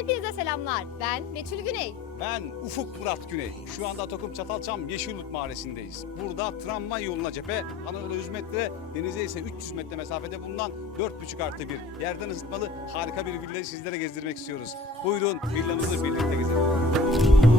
Hepinize selamlar. Ben Betül Güney. Ben Ufuk Murat Güney. Şu anda Tokum Çatalçam Yeşilyurt Mahallesi'ndeyiz. Burada tramvay yoluna cephe, ana 100 metre, denize ise 300 metre mesafede bulunan 4,5 artı 1. Yerden ısıtmalı harika bir villayı sizlere gezdirmek istiyoruz. Buyurun villamızı birlikte gezelim.